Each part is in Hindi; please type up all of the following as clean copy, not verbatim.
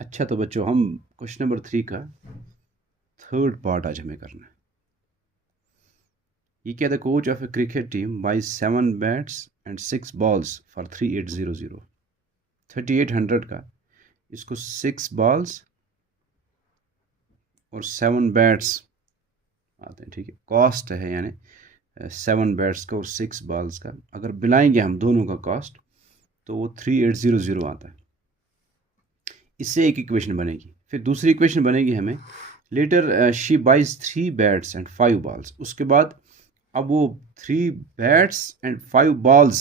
अच्छा तो बच्चों, हम क्वेश्चन नंबर 3 का थर्ड पार्ट आज हमें करना है। ये क्या, the coach of a cricket team buys 7 bats and 6 balls for 3800, 3800 का इसको 6 बॉल्स और 7 बैट्स आते हैं। ठीक है, कॉस्ट है यानी 7 बैट्स का और 6 बॉल्स का। अगर मिलाएंगे हम दोनों का कॉस्ट तो वो 3800 आता है। इससे एक इक्वेशन बनेगी। फिर दूसरी इक्वेशन बनेगी हमें, later she buys 3 bats and 5 balls. उसके बाद अब वो 3 बैट्स एंड 5 बॉल्स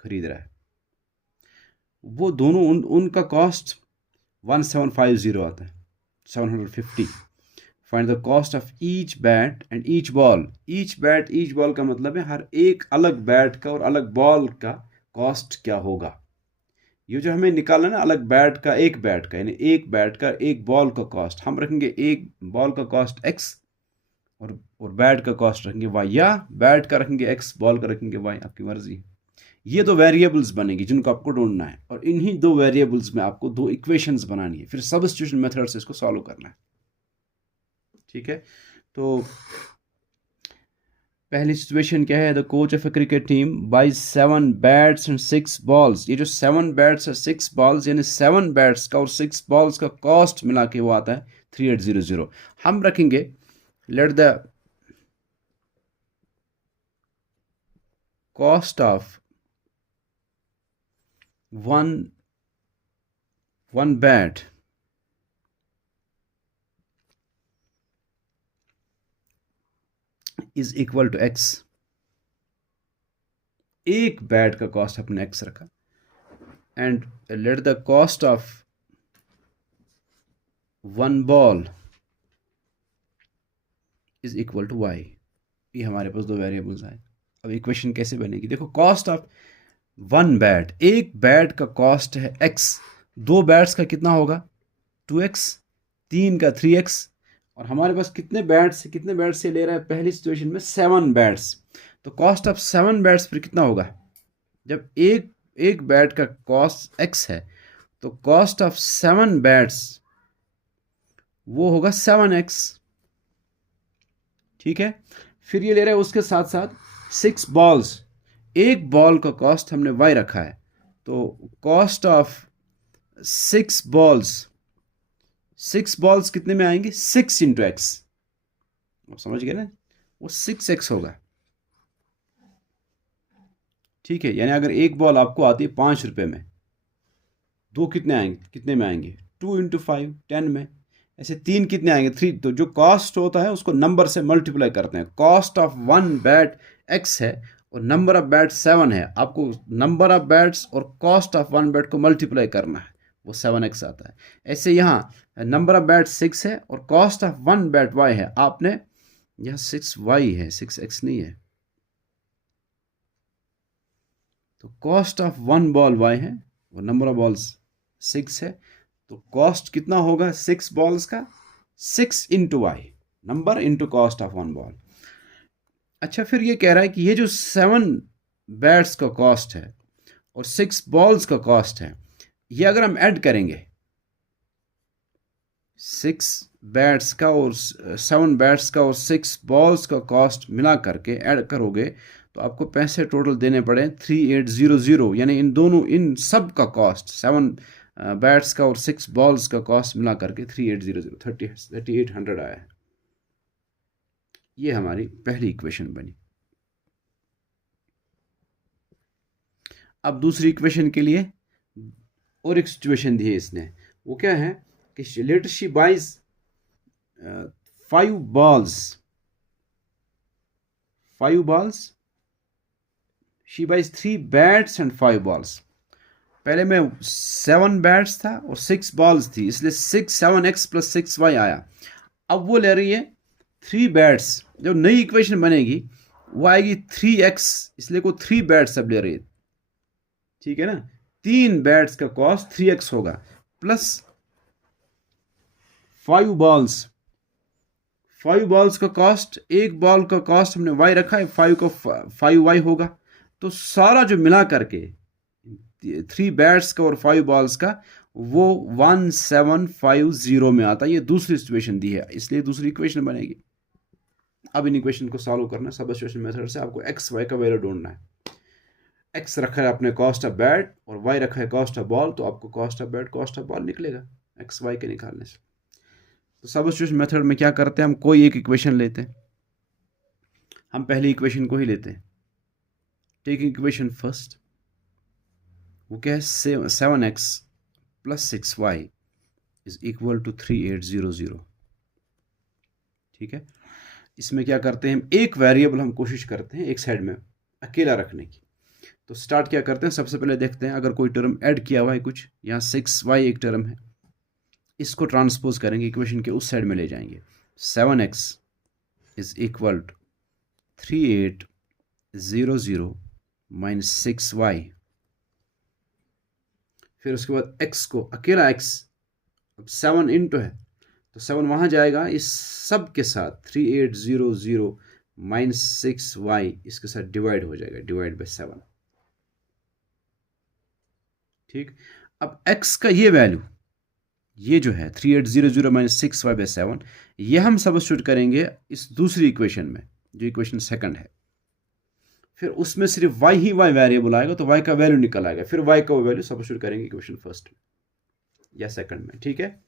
खरीद रहा है। वो दोनों उनका कॉस्ट 1750 आता है, 750। Find the cost of each bat and each ball. Each bat each ball का मतलब है हर एक अलग बैट का और अलग बॉल का कॉस्ट क्या होगा। ये जो हमें निकालना है ना, अलग बैट का एक बैट का, यानी एक बैट का एक बॉल का कॉस्ट हम रखेंगे, एक बॉल का कॉस्ट एक्स और बैट का कॉस्ट रखेंगे वाई, या बैट का रखेंगे एक्स, बॉल का रखेंगे वाई, आपकी मर्जी है। ये दो वेरिएबल्स बनेगी जिनको आपको ढूंढना है, और इन्हीं दो वेरिएबल्स में आपको दो इक्वेशंस बनानी है, फिर सब्स्टिट्यूशन मेथड से इसको सॉल्व करना है। ठीक है, तो पहली सिचुएशन क्या है, the coach of a cricket team buys 7 bats and 6 balls. ये जो 7 बैट्स और 6 बॉल्स यानी 7 बैट्स का और 6 बॉल्स का कॉस्ट मिला के वो आता है 3800। हम रखेंगे, let the cost of one bat is equal to x। एक बैट का कॉस्ट अपने x रखा, and let the cost of one ball is equal to y। ये हमारे पास दो वेरिएबल्स आए। अब इक्वेशन कैसे बनेगी, देखो, कॉस्ट ऑफ वन बैट, एक बैट का कॉस्ट है x, दो बैट्स का कितना होगा 2x, तीन का 3x, और हमारे पास कितने बैट्स से ले रहा है, पहली सिचुएशन में 7 बैट्स, तो कॉस्ट ऑफ 7 बैट्स फिर कितना होगा, जब एक बैट का कॉस्ट x है तो कॉस्ट ऑफ 7 बैट्स वो होगा 7x। ठीक है, फिर ये ले रहा है उसके साथ साथ 6 बॉल्स, एक बॉल का कॉस्ट हमने y रखा है, तो कॉस्ट ऑफ 6 बॉल्स कितने में आएंगे, 6 इंटू एक्स, समझ गए ना, वो 6x होगा। ठीक है, यानी अगर एक बॉल आपको आती है 5 रुपए में, दो कितने में आएंगे 2 इंटू 5 10 में, ऐसे तीन कितने आएंगे 3। तो जो कॉस्ट होता है उसको नंबर से मल्टीप्लाई करते हैं। Cost of one bat x है और नंबर ऑफ बैट 7 है, आपको नंबर ऑफ बैट्स और कॉस्ट ऑफ वन बैट को मल्टीप्लाई करना है, वो 7x आता है। ऐसे यहाँ नंबर ऑफ बैट 6 है और cost of one bat y है, आपने यहाँ 6y है, 6x नहीं है, तो cost of one ball y है और नंबर ऑफ बॉल्स 6 है, तो कॉस्ट कितना होगा 6 बॉल्स का, 6 into y, number into cost of one ball. अच्छा, फिर ये कह रहा है कि ये जो 7 बैट्स का कॉस्ट है और 6 बॉल्स का कॉस्ट है, ये अगर हम ऐड करेंगे 6 बैट्स का और 7 बैट्स का और 6 बॉल्स का कॉस्ट मिला करके ऐड करोगे तो आपको पैसे टोटल देने पड़े 3800, यानी इन सब का कॉस्ट 7 बैट्स का और 6 बॉल्स का कॉस्ट मिला करके 3800 आया है। ये हमारी पहली इक्वेशन बनी। अब दूसरी इक्वेशन के लिए और एक सिचुएशन दी है इसने, वो क्या है कि let she buys 5 balls, she buys 3 bats and 5 balls. पहले में 7 बैट्स था और 6 बॉल्स थी, इसलिए 7x प्लस 6y आया। अब वो ले रही है 3 बैट्स, जो नई इक्वेशन बनेगी वो आएगी 3x, इसलिए को 3 बैट्स अब ले रही है। ठीक है ना, 3 बैट्स का कॉस्ट 3x होगा, प्लस 5 बॉल्स का कॉस्ट, एक बॉल का कॉस्ट हमने y रखा है, 5y होगा, तो सारा जो मिला करके 3 बैट्स का और 5 बॉल्स का वो 1750 में आता है। ये दूसरी सिचुएशन दी है, इसलिए दूसरी इक्वेशन बनेगी। अब इन इक्वेशन को सॉल्व करना है सबस्टिट्यूशन मेथड से। आपको एक्स वाई का वैल्यू ढूंढना है। एक्स रखा है आपने कॉस्ट ऑफ बैट और वाई रखा है कॉस्ट ऑफ बॉल, तो आपको cost of bat cost of ball निकलेगा एक्स वाई के निकालने से। तो सबस्टिट्यूशन मेथड में क्या करते हैं, हम कोई एक इक्वेशन लेते हैं। हम पहली इक्वेशन को ही लेते हैं। टेकिंग इक्वेशन फर्स्ट, वो क्या है, 7x plus 6y is equal to 3800। ठीक है, इसमें क्या करते हैं, हम एक वेरिएबल हम कोशिश करते हैं एक साइड में अकेला रखने की। तो स्टार्ट क्या करते हैं, सबसे पहले देखते हैं अगर कोई टर्म ऐड किया हुआ है कुछ, यहाँ 6y एक टर्म है, इसको ट्रांसपोज करेंगे, इक्वेशन के उस साइड में ले जाएंगे। 7x is equal to 3800 minus 6y। फिर उसके बाद x को अकेला x, अब 7 इंटू है तो 7 वहां जाएगा इस सब के साथ, 3800 माइनस 6y इसके साथ डिवाइड हो जाएगा, डिवाइड बाय 7। ठीक, अब x का ये वैल्यू, ये जो है 3800 माइनस 6y बाय 7, ये हम सब्स्टिट्यूट करेंगे इस दूसरी इक्वेशन में, जो इक्वेशन सेकंड है। फिर उसमें सिर्फ y ही y वेरिएबल आएगा, तो y का वैल्यू निकल आएगा। फिर y का वैल्यू सब्स्टिट्यूट करेंगे इक्वेशन फर्स्ट में या सेकंड में। ठीक है,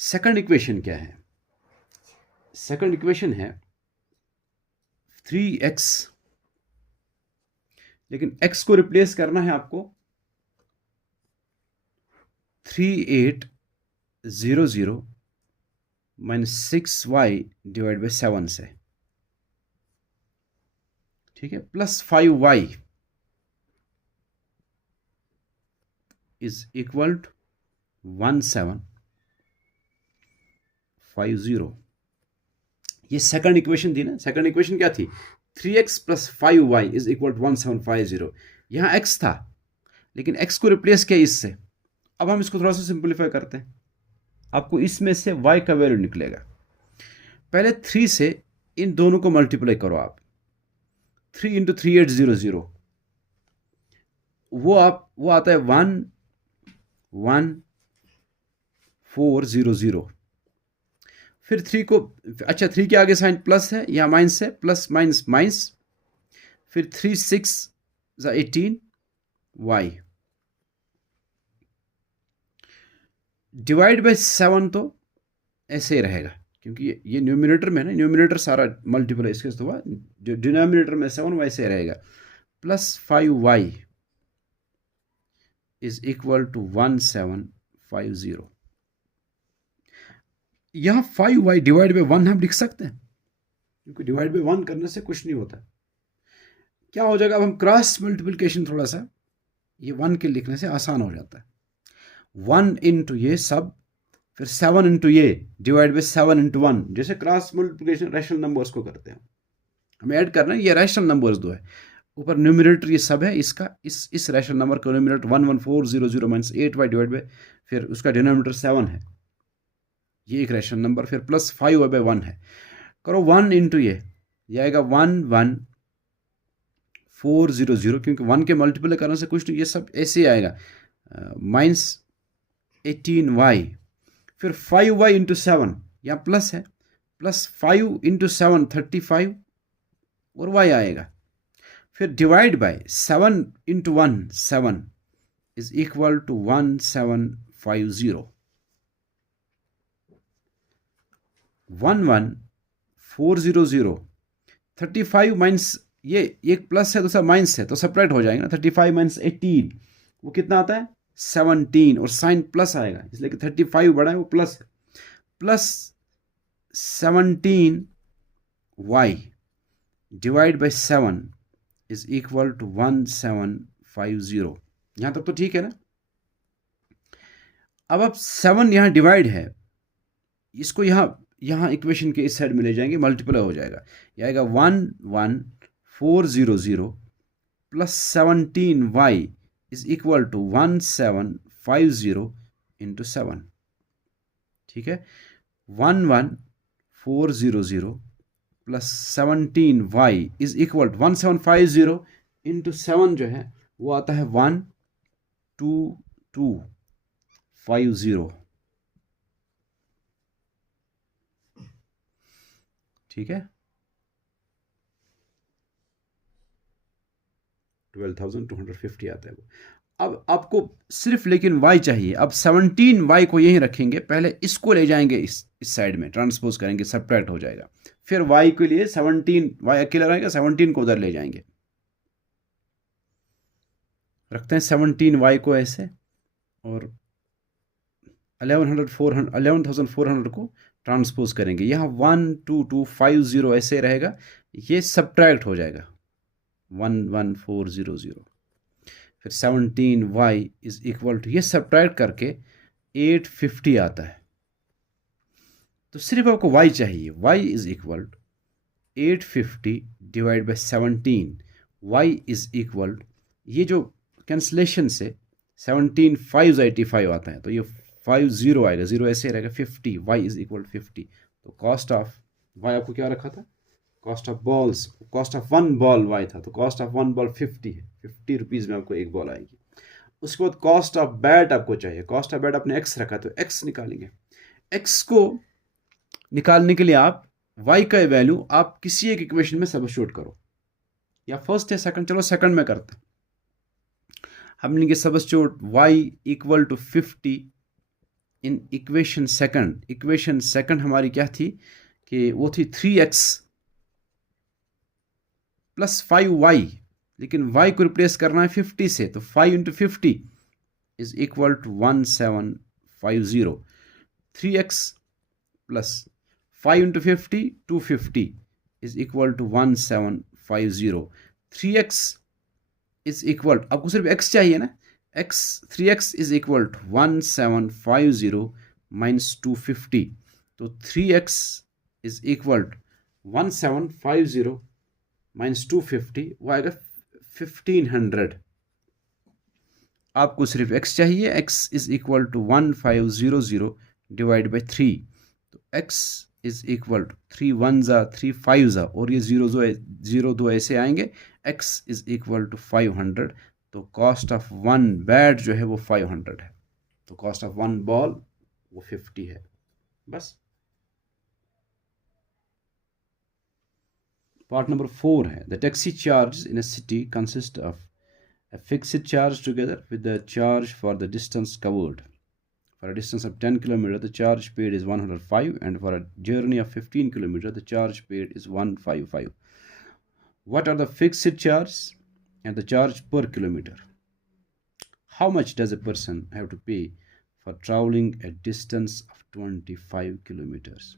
सेकंड इक्वेशन क्या है, सेकंड इक्वेशन है 3x, लेकिन x को रिप्लेस करना है आपको 3800 माइनस 6y डिवाइड बाई 7 से। ठीक है, plus 5y is equal to 1750। ये सेकंड इक्वेशन थी ना, सेकंड इक्वेशन क्या थी, 3x plus 5y is equal to 1750। यहां x था, लेकिन x को रिप्लेस किया इससे। अब हम इसको थोड़ा सा सिंप्लीफाई करते हैं, आपको इसमें से y का वैल्यू निकलेगा। पहले 3 से इन दोनों को मल्टीप्लाई करो आप, 3 इंटू 3800, वो आता है 11400। फिर 3 को, अच्छा 3 के आगे साइन प्लस है, यहाँ माइनस है, प्लस माइनस माइनस, फिर 3 6 18 y डिवाइड बाई 7, तो ऐसे ही रहेगा क्योंकि ये न्यूमिनेटर में है ना, न्यूमिनेटर सारा मल्टीपल इसके तो हुआ, जो डिनोमिनेटर में 7 वैसे रहेगा, plus 5y is equal to 1750। यहां 5y डिवाइड बाई 1 हम लिख सकते हैं, क्योंकि डिवाइड बाई 1 करने से कुछ नहीं होता। क्या हो जाएगा, अब हम क्रॉस मल्टीप्लिकेशन थोड़ा सा ये 1 के लिखने से आसान हो जाता है। 1 इंटू ये सब, फिर 7 इंटू ये डिवाइड बाई 7 इंटू 1, जैसे क्रॉस मल्टीप्लिकेशन रैशनल नंबर्स को करते हैं। हमें ऐड करना है, ये रैशनल नंबर्स दो है, ऊपर न्यूमिनेटर ये सब है, इसका इस रैशनल नंबर का numerator 11400 minus 8y divide by, फिर उसका डिनोमिनेटर 7 है, ये एक रैशनल नंबर, फिर प्लस 5y बाई 1 है। करो 1 इंटू ये आएगा 11400, क्योंकि 1 के मल्टीप्लाई करने से कुछ नहीं, ये सब ऐसे ही आएगा, माइनस 18y, फिर 5y इंटू 7, यहाँ प्लस है, प्लस 5 इंटू 7 35 और y आएगा। फिर divide by 7 into 1 7 is equal to 1750। 11400, 35 minus ये एक प्लस है दूसरा माइनस है, तो सेपरेट हो जाएगा ना। 35 माइनस 18 वो कितना आता है 17, और साइन प्लस आएगा, इसलिए कि 35 बड़ा है वो प्लस है, plus 17y divide by 7 is equal to 1750। यहां तक तो ठीक है ना। अब 7 यहां डिवाइड है, इसको यहां इक्वेशन के इस साइड में ले जाएंगे, मल्टीप्लाई हो जाएगा, यह आएगा 11400 plus 17y is equal to 1750 into 7। ठीक है, 11400 plus 17y is equal to 1750 into 7 जो है वो आता है 12250। ठीक है, 12,250 आता है वो। अब आपको सिर्फ लेकिन y चाहिए। अब 17y को यहीं रखेंगे, पहले इसको ले जाएंगे इस साइड में, ट्रांसपोज करेंगे, सब्ट्रैक्ट हो जाएगा। फिर y के लिए 17y अकेला रहेगा, 17 को उधर ले जाएंगे। रखते हैं 17y को ऐसे, और 11,400 को ट्रांसपोज करेंगे। यहाँ 12250 ऐसे रहेगा, ये सब्ट्रैक्ट हो जाएगा 11400। फिर 17y इज इक्वल टू, ये सब्ट्रैक्ट करके 850 आता है। तो सिर्फ आपको y चाहिए। y is equal to 850 divide by 17। y is equal, ये जो कैंसलेशन से 17 5 85 आता है, तो ये 50 आएगा, 0 ऐसे रहेगा, 50। y is equal 50। तो कॉस्ट ऑफ y आपको क्या रखा था, cost of balls, cost of one ball y था, तो कॉस्ट ऑफ वन बॉल 50 है। 50 रुपीज़ में आपको एक बॉल आएगी। उसके बाद कॉस्ट ऑफ बैट आपको चाहिए। कॉस्ट ऑफ बैट आपने x रखा, तो x निकालेंगे। x को निकालने के लिए आप y का वैल्यू आप किसी एक इक्वेशन में सब्स्टिट्यूट करो, या फर्स्ट या सेकंड, चलो सेकंड में करते हैं। हम लेंगे substitute y equal to 50 in equation second. Equation second हमारी क्या थी कि वो थी 3x प्लस 5y, लेकिन y को रिप्लेस करना है 50 से, तो 5 into 50 is equal to 1750। 3x plus 5 into 50 250 is equal to 1750। 3x is equal, आपको सिर्फ x चाहिए ना, x 3x is equal to 1750 minus 250। तो 3x is equal to 1750 minus 250, वो आएगा 1500। आपको सिर्फ x चाहिए। x is equal to 1500 divide by 3। तो x इज इक्वल टू 3 1 जा 3 5 जा, और ये 0 2 ऐसे आएंगे। x is equal to 500। तो कॉस्ट ऑफ वन बैट जो है वो 500 है, तो कॉस्ट ऑफ वन बॉल वो 50 है। बस पार्ट नंबर 4 है, the taxi charge in a city consist of a fixed charge together with the charge for the distance covered. For a distance of 10 km, the charge paid is 105, and for a journey of 15 km, the charge paid is 155. What are the fixed charges and the charge per kilometer? How much does a person have to pay for traveling a distance of 25 kilometers?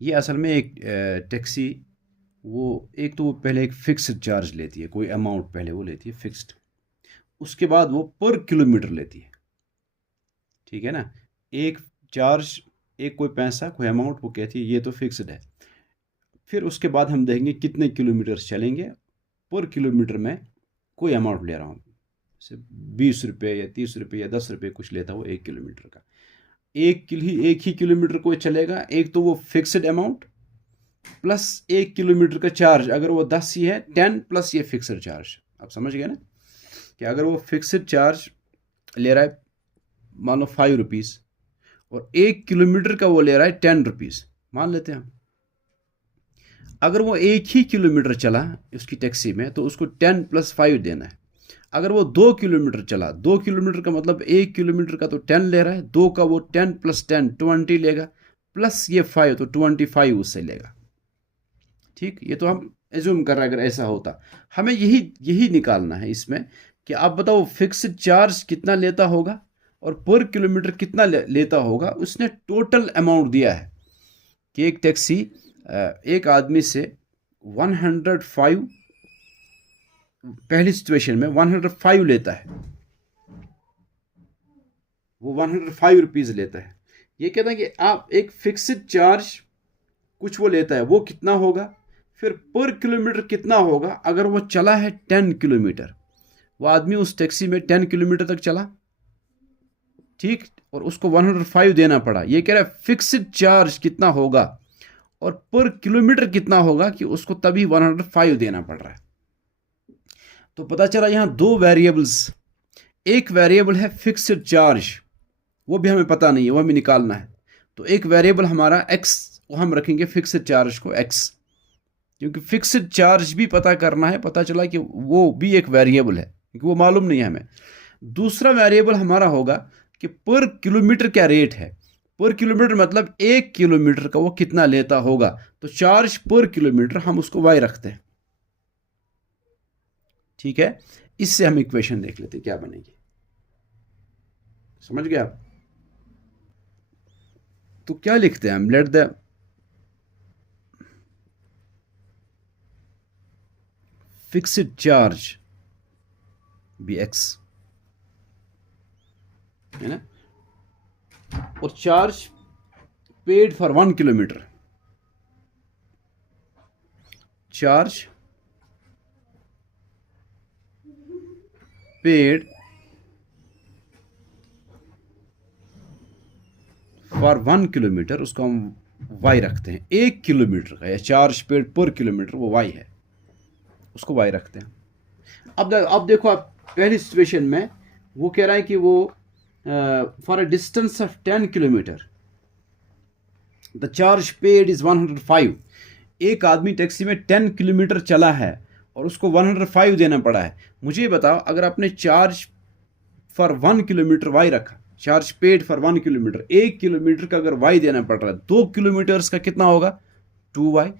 ये असल में एक टैक्सी, वो एक तो वो पहले एक फिक्स्ड चार्ज लेती है, कोई अमाउंट पहले वो लेती है फिक्स्ड, उसके बाद वो पर किलोमीटर लेती है। ठीक है ना, एक चार्ज, एक कोई पैसा, कोई अमाउंट वो कहती है ये तो फिक्स्ड है। फिर उसके बाद हम देखेंगे कितने किलोमीटर चलेंगे, पर किलोमीटर में कोई अमाउंट ले रहा हूँ, जैसे 20 रुपये या 30 रुपये या 10 रुपये कुछ लेता वो 1 किलोमीटर का। एक ही किलोमीटर को चलेगा। एक तो वो फिक्स्ड अमाउंट प्लस 1 किलोमीटर का चार्ज, अगर वो 10 ही है 10 प्लस ये फिक्स्ड चार्ज। आप समझ गए ना कि अगर वो फिक्स्ड चार्ज ले रहा है मान लो 5 रुपीज़, और 1 किलोमीटर का वो ले रहा है 10 रुपीज़, मान लेते हैं हम। अगर वो 1 ही किलोमीटर चला उसकी टैक्सी में, तो उसको 10 प्लस 5 देना है। अगर वो 2 किलोमीटर चला, 2 किलोमीटर का मतलब 1 किलोमीटर का तो 10 ले रहा है, 2 का वो 10 प्लस 10 20 लेगा, प्लस ये 5 तो 25 उससे लेगा। ठीक, ये तो हम एज्यूम कर रहे हैं। अगर ऐसा होता, हमें यही निकालना है इसमें कि आप बताओ फिक्स्ड चार्ज कितना लेता होगा और पर किलोमीटर कितना लेता होगा। उसने टोटल अमाउंट दिया है कि एक टैक्सी एक आदमी से 105, पहली सिचुएशन में 105 लेता है, वो 105 रुपीज़ लेता है। ये कहता है कि आप एक फिक्स्ड चार्ज कुछ वो लेता है, वो कितना होगा, फिर पर किलोमीटर कितना होगा। अगर वो चला है 10 किलोमीटर, वो आदमी उस टैक्सी में 10 किलोमीटर तक चला, ठीक, और उसको 105 देना पड़ा। ये कह रहा है फिक्स्ड चार्ज कितना होगा और पर किलोमीटर कितना होगा कि उसको तभी 105 देना पड़ रहा है। तो पता चला यहाँ दो वेरिएबल्स, एक वेरिएबल है फिक्स्ड चार्ज, वो भी हमें पता नहीं है, वो हमें निकालना है। तो एक वेरिएबल हमारा x, वो हम रखेंगे फिक्स्ड चार्ज को x, क्योंकि फिक्स्ड चार्ज भी पता करना है। पता चला कि वो भी एक वेरिएबल है, क्योंकि वो मालूम नहीं है हमें। दूसरा वेरिएबल हमारा होगा कि पर किलोमीटर क्या रेट है। पर किलोमीटर मतलब 1 किलोमीटर का वो कितना लेता होगा। तो चार्ज पर किलोमीटर हम उसको y रखते हैं। ठीक है, इससे हम इक्वेशन देख लेते हैं क्या बनेगी। समझ गए आप? तो क्या लिखते हैं हम, let the fixed charge be x, है ना, और charge paid for 1 kilometre, charge paid for 1 kilometre, उसको हम y रखते हैं। 1 किलोमीटर का या चार्ज पेड पर किलोमीटर वो y है, उसको y रखते हैं। अब देखो, आप पहली सिचुएशन में वो कह रहा है कि वो for a distance of 10 kilometre the charge paid is 105। एक आदमी टैक्सी में 10 किलोमीटर चला है और उसको 105 देना पड़ा है। मुझे बताओ, अगर आपने चार्ज फॉर 1 किलोमीटर y रखा, charge paid for 1 kilometre, 1 kilometre का अगर y देना पड़ रहा है, 2 किलोमीटर्स का कितना होगा 2y,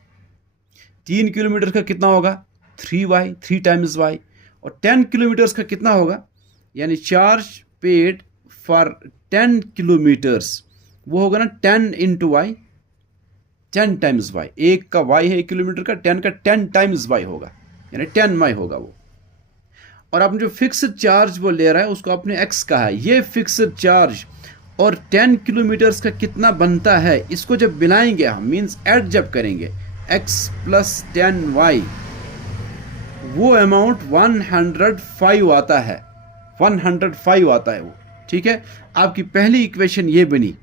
3 किलोमीटर का कितना होगा 3y, 3 टाइम्स y, और 10 किलोमीटर्स का कितना होगा, यानी चार्ज पेड फॉर 10 किलोमीटर्स वो होगा ना 10 इंटू y, 10 टाइम्स y। एक का y है 1 किलोमीटर का, 10 का 10 टाइम्स y होगा, यानी 10y होगा वो। और आपने जो फिक्स्ड चार्ज वो ले रहा है उसको आपने x कहा है। ये फिक्स्ड चार्ज और 10 किलोमीटर्स का कितना बनता है, इसको जब मिलाएंगे हम, मीन्स ऐड जब करेंगे x प्लस 10y, वो अमाउंट 105 आता है, 105 आता है वो। ठीक है, आपकी पहली इक्वेशन ये बनी।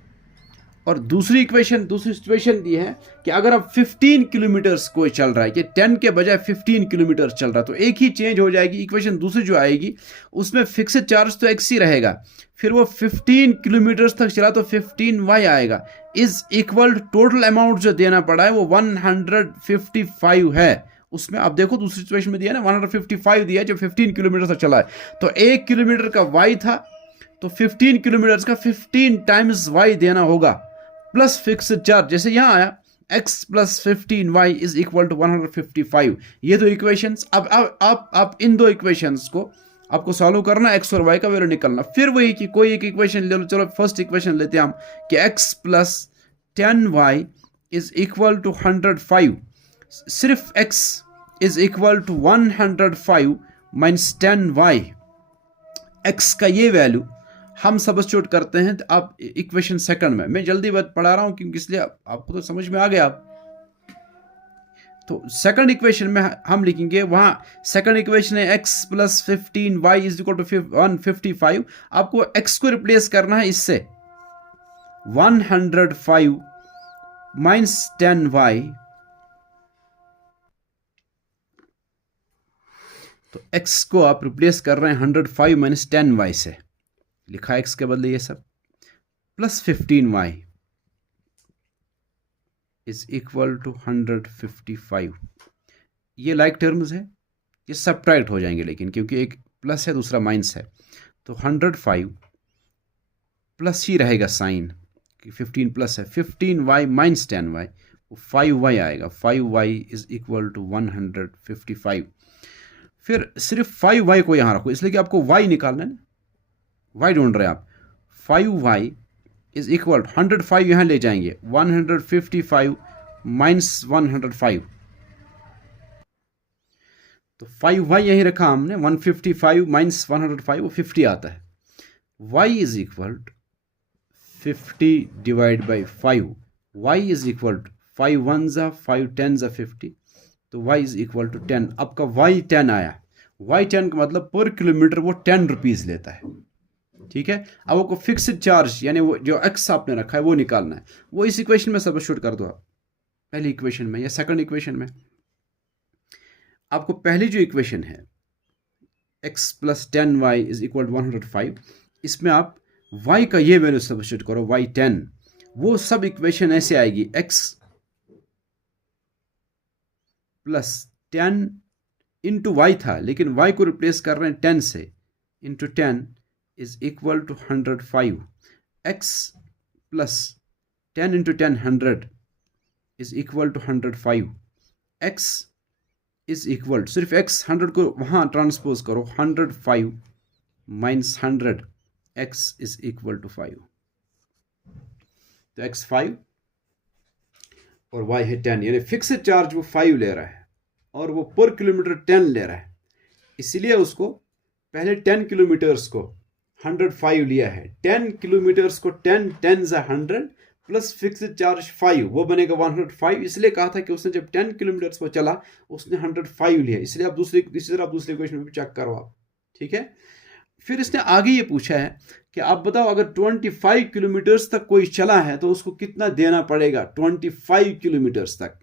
और दूसरी सिचुएशन दी है कि अगर आप 15 किलोमीटर्स कोई चल रहा है, कि 10 के बजाय 15 किलोमीटर चल रहा है, तो एक ही चेंज हो जाएगी। इक्वेशन दूसरी जो आएगी उसमें फिक्स्ड चार्ज तो x ही रहेगा, फिर वो 15 किलोमीटर्स तक चला तो 15y आएगा, इज इक्वल टोटल अमाउंट जो देना पड़ा है वो 155 है। उसमें आप देखो दूसरी सिचुएशन में दिया ना 155 दिया जो 15 किलोमीटर तक चला है। तो 1 किलोमीटर का y था, तो 15 किलोमीटर का 15 टाइम्स y देना होगा, प्लस फिक्स्ड चार्ज। जैसे यहां आया x plus 15y is equal to 155। ये दो इक्वेशंस। अब आप इन दो इक्वेशंस को आपको सॉल्व करना, x और y का वैल्यू निकलना। फिर वही कि कोई एक इक्वेशन ले लो। चलो फर्स्ट इक्वेशन लेते हैं हम कि x plus 10y is equal to 105। सिर्फ x is equal to 105 minus 10y। x का ये वैल्यू हम सब्स्टिट्यूट करते हैं आप इक्वेशन सेकंड में। मैं जल्दी बात पढ़ा रहा हूं क्योंकि इसलिए आपको तो समझ में आ गया। तो सेकंड इक्वेशन में हम लिखेंगे, वहां सेकंड इक्वेशन है x plus 15y is equal to 155। आपको x को रिप्लेस करना है इससे, 105 माइनस 10y। तो x को आप रिप्लेस कर रहे हैं 105 माइनस 10y से, लिखा x के बदले ये सब, plus 15y is equal to 155। ये लाइक टर्म्स है, ये सबट्रैक्ट हो जाएंगे लेकिन, क्योंकि एक प्लस है दूसरा माइनस है। तो 105 प्लस ही रहेगा साइन कि 15 प्लस है, 15y माइनस 10y, वो 5y आएगा। 5y is equal to 155। फिर सिर्फ 5y को यहां रखो, इसलिए कि आपको y निकालना है ना, y ढूंढ रहे हैं आप। 5y इज इक्वल 105 यहां ले जाएंगे, 155 माइनस 105। तो 5y यही रखा हमने, 155 माइनस 105 वो 50 आता है। y is equal 50 divide by 5। y is equal 5 1 जा 5 10 जा 50, तो y इज इक्वल टू 10। आपका y 10 आया। y 10 का मतलब पर किलोमीटर वो 10 रुपीज लेता है। ठीक है, अब आपको फिक्स्ड चार्ज यानी वो जो x आपने रखा है वो निकालना है। वो इस इक्वेशन में सब्स्टिट्यूट कर दो आप, पहली इक्वेशन में या सेकंड इक्वेशन में। आपको पहली जो इक्वेशन है x plus 10y is equal to 105, इसमें आप y का ये वैल्यू सब्स्टिट्यूट करो, y 10, वो सब इक्वेशन ऐसे आएगी, x प्लस 10 इंटू वाई था, लेकिन y को रिप्लेस कर रहे हैं 10 से, into 10 is equal to 105, x plus 10 into 10 100 is equal to 105, x is equal, सिर्फ x 100 को वहां ट्रांसपोज करो, 105 minus 100, x is equal to 5, तो x 5 और y है 10, यानी फिक्स्ड चार्ज वो 5 ले रहा है और वो पर किलोमीटर 10 ले रहा है, इसलिए उसको पहले 10 किलोमीटर्स को 105 लिया है, 10 किलोमीटर्स को 10 10 100 प्लस फिक्स्ड चार्ज 5, वो बनेगा 105, इसलिए कहा था कि उसने जब 10 किलोमीटर्स को चला उसने 105 लिया, इसलिए आप दूसरी इक्वेशन में भी चेक करो आप, ठीक है। फिर इसने आगे ये पूछा है कि आप बताओ अगर 25 किलोमीटर्स तक कोई चला है तो उसको कितना देना पड़ेगा, 25 किलोमीटर्स तक,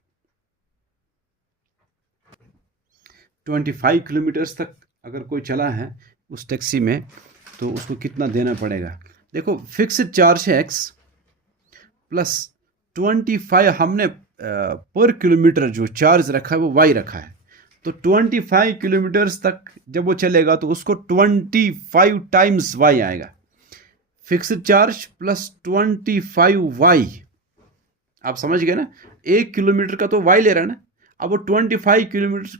25 किलोमीटर्स तक अगर कोई चला है उस टैक्सी में तो उसको कितना देना पड़ेगा। देखो फिक्स्ड चार्ज है x प्लस 25, हमने पर किलोमीटर जो चार्ज रखा है वो y रखा है, तो 25 किलोमीटर्स तक जब वो चलेगा तो उसको 25 टाइम्स y आएगा, फिक्स्ड चार्ज प्लस 25y, आप समझ गए ना, 1 किलोमीटर का तो y ले रहा है ना, अब वो 25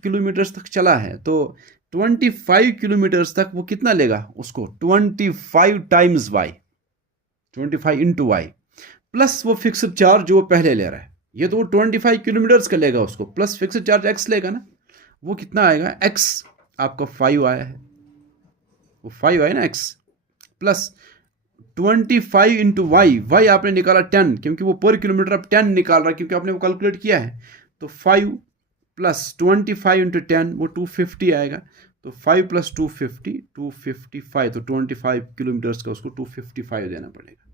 किलोमीटर्स तक चला है तो 25 किलोमीटर्स तक वो कितना लेगा, उसको 25 times y, 25 into y, plus वो फिक्स्ड चार्ज जो वो पहले ले रहा है, ये तो वो 25 किलोमीटर्स का लेगा उसको, प्लस फिक्स्ड चार्ज x लेगा ना, वो कितना आएगा, x आपका 5 आया है, वो 5 आया ना x, प्लस 25 इंटू वाई आपने निकाला 10, क्योंकि वो पर किलोमीटर अब 10 निकाल रहा है क्योंकि आपने वो कैलकुलेट किया है, तो 5 प्लस 25 इंटू 10 वो 250 आएगा, तो 5 प्लस 250 255, तो 25 किलोमीटर्स का उसको 255 देना पड़ेगा।